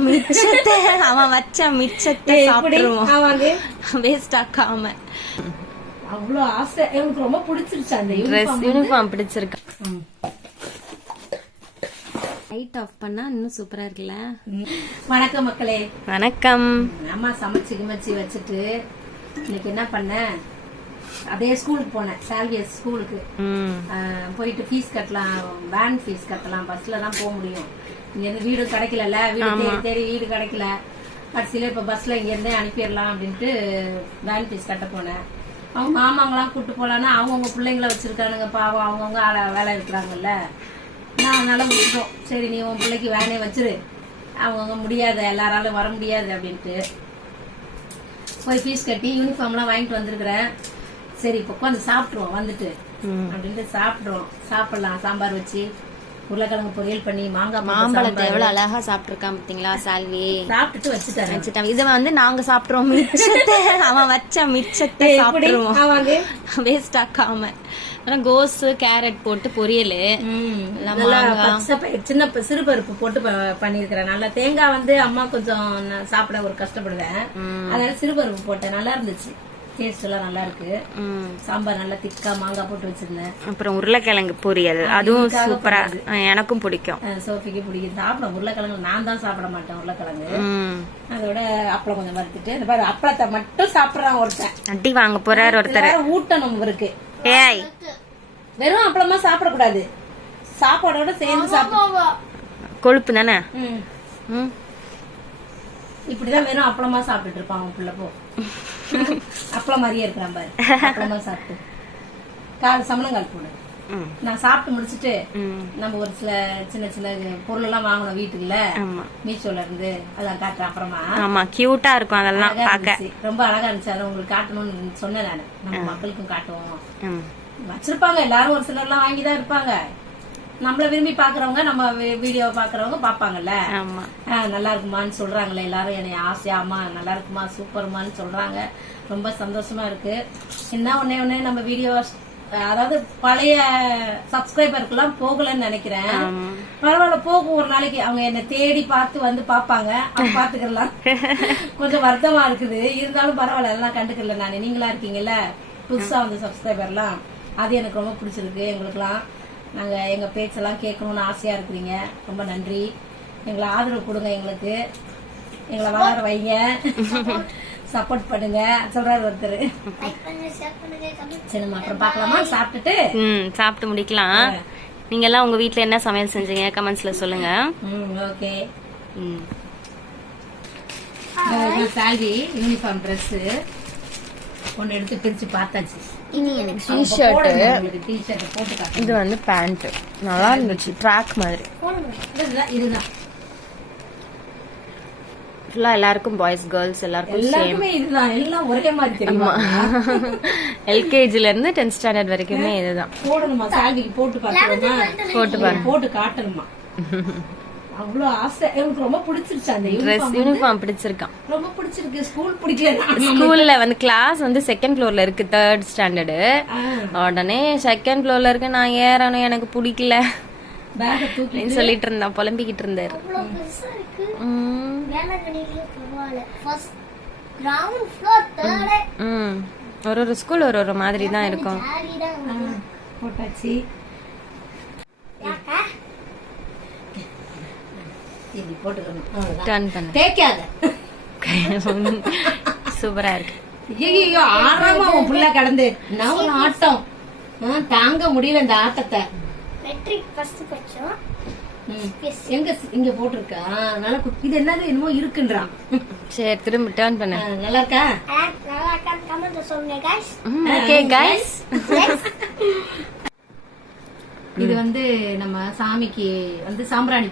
மிச்சத்தை அவன் வச்ச மிச்சத்தை சாப்பிடுவோம் வேஸ்ட் ஆக்காம. அவ்வளவு ஆசை எனக்கு ரொம்ப பிடிச்சிருச்சு அந்த யூனிஃபார்ம் பிடிச்சிருக்கு. லைட் ஆஃப் பண்ணா இன்னும் சூப்பரா இருக்குல்ல. வணக்கம் மக்களே. வணக்கம். அம்மா சமைச்சு கிமச்சு வச்சுட்டு இன்னைக்கு என்ன பண்ணேன், அதே ஸ்கூலுக்கு போனேன், சால்வியஸ் ஸ்கூலுக்கு போயிட்டு ஃபீஸ் கட்டலாம், வேன் ஃபீஸ் கட்டலாம், பஸ்ல தான் போக முடியும். இங்க இருந்து வீடு கிடைக்கல, வீடு தேடி வீடு கிடைக்கல. கடைசியில இப்ப பஸ்ல இங்க இருந்தே அனுப்பிடலாம் அப்படின்ட்டு வேன் ஃபீஸ் கட்ட போனேன். அவங்க மாமாங்கெல்லாம் கூட்டு போலான்னா அவங்கவுங்க பிள்ளைங்கள வச்சிருக்கானுங்க, பாவம் அவங்கவுங்க வேலை இருக்கிறாங்கல்ல. நான் அதனால விட்டுட்டோம். சரி நீ உன் பிள்ளைக்கு வேனே வச்சிரு, அவங்கவுங்க முடியாது, எல்லாராலும் வர முடியாது அப்படின்ட்டு போய் ஃபீஸ் கட்டி யூனிஃபார்ம்லாம் வாங்கிட்டு வந்திருக்கிறேன். சரி இப்போ உட்காந்து சாப்பிட்டுருவோம் வந்துட்டு அப்படின்ட்டு சாப்பிடலாம். சாம்பார் வச்சு உருளைக்கிழங்கு பொரியல் பண்ணி மாம்பழத்தை எவ்வளவு அழகா சாப்பிட்டுருக்கான் பாத்தீங்களா சால்வி. சாப்பிட்டுட்டு வச்சுட்டாங்க. இதை வந்து நாங்க சாப்பிடுறோம், மிச்சத்தை அவன் வச்ச மிச்சத்தை சாப்பிடுவோம் வேஸ்ட் ஆக்காம. கோஸ் கேரட் போட்டு பொரியல், சின்ன சிறுபருப்பு போட்டு பண்ணிருக்கிறேன். நல்லா தேங்காய் வந்து அம்மா கொஞ்சம் சாப்பிட ஒரு கஷ்டப்படுவேன், அதனால சிறுபருப்பு போட்டேன். நல்லா இருந்துச்சு, டேஸ்ட் எல்லாம் நல்லா இருக்கு. சாம்பார் நல்லா திக்கா மாங்காய் போட்டு வச்சிருந்தேன். அப்புறம் உருளைக்கிழங்கு பொரியல், அதுவும் சூப்பரா, எனக்கும் பிடிக்கும், சோஃபிக்கு பிடிக்கும். சாப்பிட உருளைக்கிழங்கு நான் தான் சாப்பிட மாட்டேன் உருளைக்கிழங்கு. அதோட அப்பளம் கொஞ்சம் வறுத்துட்டு இந்த பாரு அப்பளத்தை மட்டும் சாப்பிடறான் ஒருத்தன். அடி வாங்க போறாரு ஒருத்தர். ஊட்டணும் இவருக்கு. ஏய் வெறும் அப்பளமா சாப்பிடக்கூடாது, சாப்பாடோட சேர்ந்து சாப்பிட கொழுப்பு தானே. இப்படிதான் வெறும் அப்பளமா சாப்பிட்டுட்டு இருப்பான் அவன் பிள்ளை. போ அப்பளம் மாதிரியே இருக்கிறான் பாரு, அப்பளமா சாப்பிட்டு கால் சமணங்கால் போடு. நான் சாப்பிட்டு முடிச்சுட்டு நம்ம ஒரு சில சின்ன சின்ன பொருள் எல்லாம் வாங்கணும் வீட்டுக்குள்ள, மீஷோல இருந்து, அதெல்லாம் காட்டுறேன் அப்புறமா. ஆமா கியூட்டா இருக்கும், அதெல்லாம் பார்க்க ரொம்ப அழகா இருந்துச்சு. அதை உங்களுக்கு காட்டணும்னு சொன்னேன் நானு. நம்ம மக்களுக்கும் காட்டுவோம். வச்சிருப்பாங்க எல்லாரும், ஒரு சிலர் எல்லாம் வாங்கிதான் இருப்பாங்க. நம்மள விரும்பி பாக்குறவங்க, நம்ம வீடியோவை பாக்குறவங்க பாப்பாங்கல்ல, நல்லா இருக்குமான்னு சொல்றாங்கல்ல எல்லாரும். என்னை ஆசையா அம்மா நல்லா இருக்குமா சூப்பர்மான்னு சொல்றாங்க. ரொம்ப சந்தோஷமா இருக்கு. என்ன ஒன்னே நம்ம வீடியோ, அதாவது பழைய சப்ஸ்கிரைபருக்கெல்லாம் போகலன்னு நினைக்கிறேன். பரவாயில்ல போகும், ஒரு நாளைக்கு அவங்க என்ன தேடி பார்த்து வந்து பாப்பாங்க, அவங்க பாத்துக்கலாம். கொஞ்சம் வருத்தமா இருக்குது, இருந்தாலும் பரவாயில்ல, எல்லாம் கண்டுக்கல. நானு நீங்களா இருக்கீங்கல்ல புதுசா வந்து சப்ஸ்கிரைபர்லாம், அது எனக்கு ரொம்ப பிடிச்சிருக்கு. எங்களுக்கெல்லாம் நாங்க எங்க பேச்செல்லாம் கேட்கணும்னு ஆசையா இருக்கிறீங்க, ரொம்ப நன்றி. எங்களை ஆதரவு கொடுங்க, எங்களுக்கு எங்களை வளர வைங்க, சப்போர்ட் பண்ணுங்க சொல்றாரு ஒருத்தர். சரி அப்புறம் பாக்கலாமா, சாப்பிட்டு முடிக்கலாம். நீங்க எல்லாம் உங்க வீட்ல என்ன சமையல் செஞ்சீங்க கமெண்ட்ஸ்ல சொல்லுங்க. ஓகே. சால்வி யூனிஃபார்ம் ட்ரெஸ் ஒன்னு எடுத்து பிரிச்சு பார்த்தாச்சு. இது வந்து பேண்ட் நல்லா இருந்துச்சு, ட்ராக் மாதிரி. இதுதான் ஃபுல்லா எல்லாருக்கும், பாய்ஸ் கேர்ள்ஸ் எல்லாருக்கும் எல்லாருமே இதுதான், எல்லாம் ஒரே மாதிரி தெரியுமா. எல்கேஜில இருந்து 10th ஸ்டாண்டர்ட் வரைக்குமே இதுதான். போடணுமா சால்விக்கு போட்டு பாக்கணுமா, போட்டு காட்டணுமா. அவ்வளவு ஆசை எனக்கு, ரொம்ப பிடிச்சிருச்சு அந்த யூனிஃபார்ம் பிடிச்சிருக்கான், ரொம்ப பிடிச்சிருக்கு. ஸ்கூல் பிடிக்கல, ஸ்கூல்ல வந்து கிளாஸ் வந்து 2nd ஃப்ளோர்ல இருக்கு, 3rd ஸ்டாண்டர்டு. உடனே 2nd ஃப்ளோர்ல இருக்கு, நான் ஏறணும் எனக்கு பிடிக்கல சொல்லிட்டு இருந்தான், புலம்பிக்கிட்டு இருந்தாரு. ஒரு ஸ்கூல் ஒரு மாதிரி தான் இருக்கும். போட்டாச்சு. சூப்பரா இருக்கு. ஆறாம உன் புள்ள கடந்து நான் ஆட்டம் தாங்க முடியல இந்த ஆட்டத்தை. எங்க இங்க போட்டிருக்கா, நல்லா இது என்னது என்னமோ இருக்குன்றான். சரி திரும்ப டர்ன் பண்ண. நல்லா இருக்கா? ஓகே गाइस, இது வந்து நம்ம சாமிக்கு வந்து சாம்பிராணி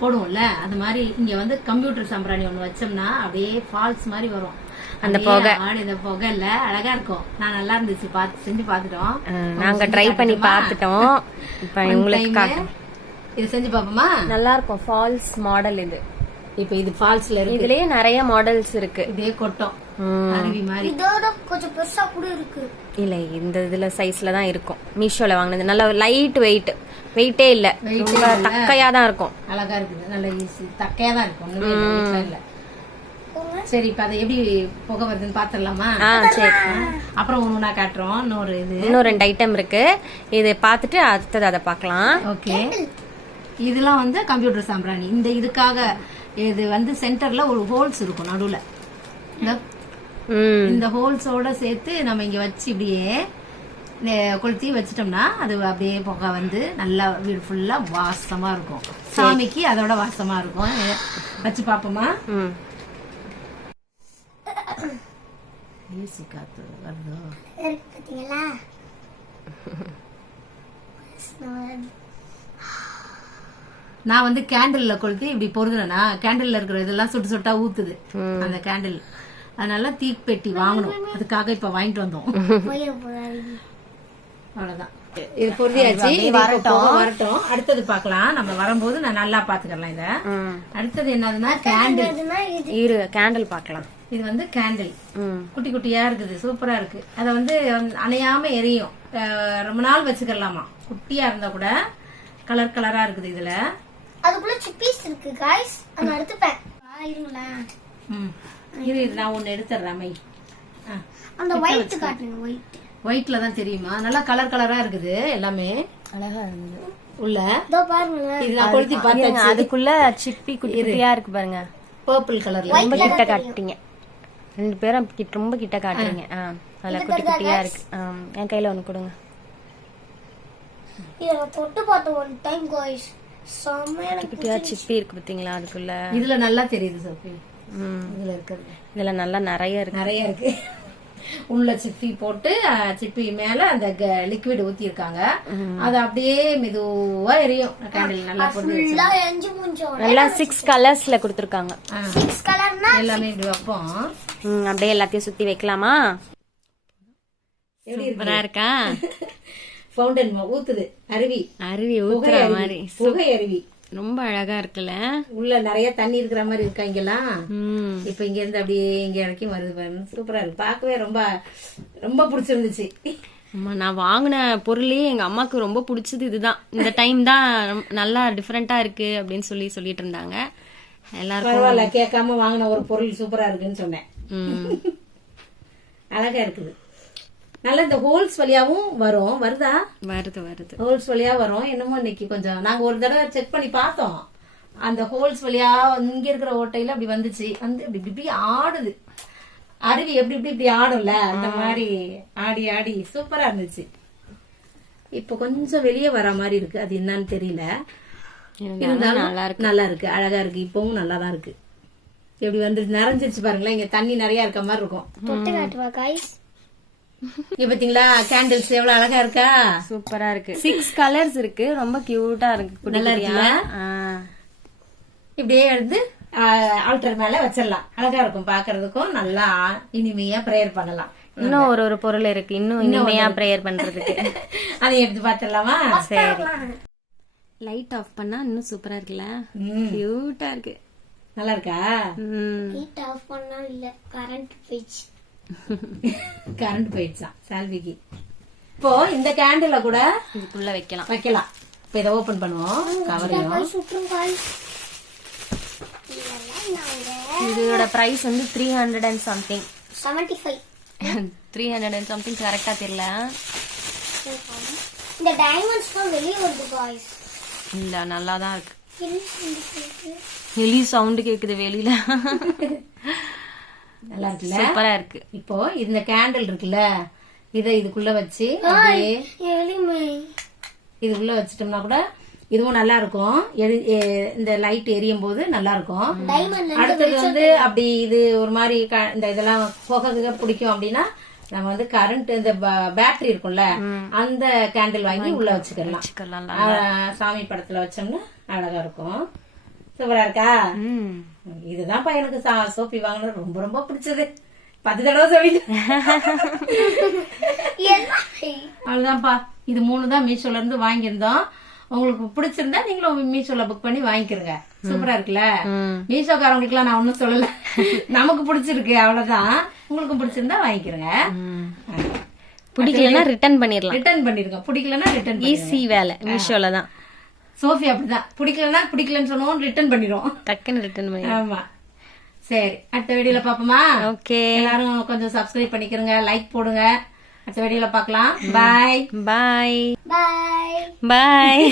போடுவோம்ல, அது மாதிரி இங்க வந்து கம்ப்யூட்டர் சாம்பிராணி ஒண்ணு வச்சோம்னா அப்படியே ஃபால்ஸ் மாதிரி வரும். அந்த புகை, இந்த புகை இல்ல அழகா இருக்கும். நான் நல்லா இருந்துச்சு, செஞ்சு பாத்துட்டோம், நாங்க ட்ரை பண்ணி பாத்துட்டோம். இப்ப உங்களுக்கு இது செஞ்சு பாப்போமா. நல்லா இருக்கும், ஃபால்ஸ் மாடல் இது. இப்ப இது ஃபால்ஸ்ல இருக்கு, இதுலயே நிறைய மாடல்ஸ் இருக்கு. இதே கொட்டம் அருவி மாதிரி, இதோட கொஞ்சம் பெருசா கூட இருக்கு. இல்ல இந்த இதுல சைஸ்ல தான் இருக்கும். மீஷோல வாங்குனது, நல்ல லைட் வெயிட், வெயிட்டே இல்ல, ரொம்ப தக்கையா தான் இருக்கும். அழகா இருக்குது, நல்ல ஈஸி, தக்கையா தான் இருக்கும், ஒண்ணுமே இல்ல. சரி, இப்ப அதை எப்படி புகை வருதுன்னு பாத்துடலாமா? சரி. அப்புறம் ஒண்ணு காட்டுறோம். இன்னும் 2 ஐட்டம் இருக்கு, இது பாத்துட்டு அடுத்தது அதை பார்க்கலாம். ஓகே, இதெல்லாம் வந்து கம்ப்யூட்டர் சாம்பிராணி. இந்த இதுக்காக இது வந்து சென்டர்ல ஒரு ஹோல்ஸ் இருக்கும் நடுவுல. இந்த ஹோல்ஸோட சேர்த்து நம்ம இங்க வச்சு இப்படியே கொளுத்தி வச்சிட்டோம்னா அது அப்படியே புகை வந்து நல்லா வீடு ஃபுல்லா வாசமா இருக்கும். சாமிக்கு அதோட வாசமா இருக்கும். வச்சு பாப்போமா? ஏசி காத்து வருதோ பாத்தீங்களா? நான் வந்து கேண்டில்ல கொளுத்தி இப்படி பொருதுனா கேண்டில்ல இருக்கிற இதெல்லாம் சுட்டு சுட்டா ஊத்துது அந்த கேண்டில். அதனால தீப்பெட்டி வாங்கணும், அதுக்காக இப்ப வாங்கிட்டு வந்தோம். அவ்வளவுதான், இது பொருதியாச்சு. வரட்டும், அடுத்தது பாக்கலாம். நம்ம வரும்போது நான் நல்லா பாத்துக்கலாம். இத அடுத்தது என்னதுன்னா கேண்டில். கேண்டில் பாக்கலாம். இது வந்து கேண்டில் குட்டி குட்டியா இருக்குது, சூப்பரா இருக்கு. அத வந்து அணையாம எரியும், ரொம்ப நாள் வச்சுக்கலாமா. குட்டியா இருந்தா கூட கலர் கலரா இருக்குது. இதுல அதுக்குள்ள சிப்பீஸ் இருக்கு गाइस. நான் எடுத்துப்பேன், இருங்களா. இரு, நான் ஒன்னு எடுத்துறேன். மை அந்த ஒயிட் காட்டுங்க. ஒயிட்ல தான் தெரியுமா? நல்லா கலர் கலரா இருக்குது, எல்லாமே அழகா இருந்தது. உள்ள இதோ பாருங்க, இது நான் கொளுத்தி பார்த்தேன். அதுக்குள்ள சிப்பி குட்டியா இருக்கு பாருங்க, பர்பிள் கலர்ல. ரொம்ப கிட்ட காட்டிட்டீங்க, 2 பேரும் ரொம்ப கிட்ட காட்டுறீங்க. நல்ல குட்டி குட்டியா இருக்கு. என் கையில ஒண்ணு கொடுங்க. இத தொட்டு பார்த்த ஒரு டைம் गाइस, செமையா குட்டியா சிப்பி இருக்கு பாத்தீங்களா? அதுக்குள்ள இதுல நல்லா தெரியுது சோஃபி. இதுல இருக்குது, இதுல நல்லா நிறைய இருக்கு. உள்ள சிப்பி போட்டு சிப்பி மேல அந்த லிக்விட் ஊத்தி இருக்காங்க. அது அப்படியே மெதுவா எரியும். கேண்டில் நல்லா போட்டு ஃபுல்லா எஞ்சி மூஞ்சோட நல்லா 6 கலர்ஸ்ல கொடுத்திருக்காங்க. 6 கலர்னா எல்லாமே இப்படி வைப்போம். அப்படியே எல்லாத்தையும் சுத்தி வைக்கலாமா? எப்படி சூப்பரா இருக்கா? ஃபவுண்டன் ஊத்துது, அருவி ஊத்துற மாதிரி, புகை அருவி. ரொம்ப அழகா இருக்குல்ல? உள்ள நிறைய தண்ணி இருக்கிற மாதிரி இருக்கா இங்கெல்லாம். இப்ப இங்க இருந்து அப்படியே இங்க வரைக்கும் வருது பாருங்க, சூப்பரா இருக்கு. பார்க்கவே ரொம்ப ரொம்ப பிடிச்சிருந்துச்சு. நான் வாங்கின பொருளே எங்க அம்மாக்கு ரொம்ப பிடிச்சது இதுதான். இந்த டைம் தான் நல்லா டிஃபரெண்டா இருக்கு அப்படின்னு சொல்லிட்டு இருந்தாங்க. எல்லாரும் பரவாயில்ல, கேட்காம வாங்கின ஒரு பொருள் சூப்பரா இருக்குன்னு சொன்னேன். அழகா இருக்குது. நல்ல இந்த ஹோல்ஸ் வழியாவும் வருதா? வருது ஹோல்ஸ் வழியா வரும். என்னமோ இன்னைக்கு கொஞ்சம் நாங்க ஒரு தடவை செக் பண்ணி பார்த்தோம். அந்த ஹோல்ஸ் வழியா இங்க இருக்கிற ஓட்டையில அப்படி வந்துச்சு, வந்து இப்படி இப்படி ஆடுது. அருவி எப்படி இப்படி ஆடும்ல, அந்த மாதிரி ஆடி ஆடி சூப்பரா இருந்துச்சு. இப்ப கொஞ்சம் வெளியே வர மாதிரி இருக்கு, அது என்னன்னு தெரியல. இருந்தாலும் நல்லா இருக்கு, அழகா இருக்கு. இப்பவும் நல்லாதான் இருக்கு. எப்படி வந்து நிறைஞ்சிருச்சு பாருங்களேன். இங்க தண்ணி நிறைய இருக்க மாதிரி இருக்கும். தொட்டு காட்டுவா गाइस. இங்க பாத்தீங்களா கேண்டில்ஸ் எவ்வளவு அழகா இருக்கா? சூப்பரா இருக்கு. 6 கலர்ஸ் இருக்கு, ரொம்ப கியூட்டா இருக்கு. நல்லா இருக்குல்ல? இப்படியே எடுத்து ஆல்டர் மேல வச்சிடலாம், அழகா இருக்கும் பாக்குறதுக்கும். நல்லா இனிமையா பிரேயர் பண்ணலாம். இன்னும் ஒரு பொருள் இருக்கு, இன்னும் இனிமையா பிரேயர் பண்றதுக்கு. அதை எடுத்து பாத்துடலாமா? சரி. லைட் ஆஃப் பண்ணா இன்னும் சூப்பரா இருக்குல்ல? கியூட்டா இருக்கு. நல்லா இருக்கா? லைட் ஆஃப் பண்ணா இல்ல, கரண்ட் போயிடுச்சு. கரண்ட் போயிடுச்சான் சால்விக்கு. இப்போ இந்த கேண்டில கூட இதுக்குள்ள வைக்கலாம். இப்ப இதை ஓபன் பண்ணுவோம். கவரையும் சுற்றும் गाइस. இதோட பிரைஸ் வந்து 300 and something. 75. 300 and something கரெக்டா தெரியல. இந்த டைமண்ட்ஸ் தான் வெளிய வருது गाइस. இல்ல நல்லா தான் இருக்கு. எலி சவுண்ட் கேக்குது வெளியில. நல்லா இருக்குல்ல? சூப்பரா இருக்கு. இப்போ இந்த கேண்டில் இருக்குல்ல, இத இதுக்குள்ள வச்சு அப்படியே இதுக்குள்ள வச்சிட்டோம்னா கூட இதுவும் நல்லா இருக்கும். இந்த லைட் எரியும் போது நல்லா இருக்கும். அடுத்தது வந்து அப்படி இது ஒரு மாதிரி இந்த இதெல்லாம் புகை பிடிக்கும் அப்படின்னா நம்ம வந்து கரண்ட் இந்த பேட்டரி இருக்கும்ல, அந்த கேண்டில் வாங்கி உள்ள வச்சுக்கலாம். சாமி படத்துல வச்சோம்னா அழகா இருக்கும். சூப்பரா இருக்கா? இதுதான் எனக்கு சோப்பி வாங்கினது ரொம்ப ரொம்ப பிடிச்சது. 10 தடவை சொல்லிட்டு அவ்வளவுதான்ப்பா. இது 3 தான் மீஷோல இருந்து வாங்கியிருந்தோம். உங்களுக்கு பிடிச்சிருந்தா நீங்களும் மீஷோல புக் பண்ணி வாங்கிக்கிறங்க. சூப்பரா இருக்குல்ல? மீஷோக்காரங்களுக்கு எல்லாம் நான் ஒன்னும் சொல்லல, நமக்கு பிடிச்சிருக்கு அவ்வளவுதான். உங்களுக்கும் பிடிச்சிருந்தா வாங்கிக்கிறங்க. பிடிக்கலன்னா ரிட்டர்ன் பண்ணிடலாம். ரிட்டர்ன் பண்ணிருங்க, பிடிக்கலன்னா ரிட்டர்ன். ஈஸி வேலை மீஷோல தான். சோஃபி அப்படிதான், பிடிக்கலன்னா பிடிக்கலன்னு சொன்னோம், ரிட்டர்ன் பண்ணிடுவோம். டக்குன்னு ரிட்டர்ன் பண்ணி. ஆமா. சரி, அடுத்த வீடியோல பாப்போமா? ஓகே, எல்லாரும் கொஞ்சம் சப்ஸ்கிரைப் பண்ணிக்கிறங்க, லைக் போடுங்க. அடுத்த வீடியோல பார்க்கலாம். பாய் பாய் பாய் பாய்.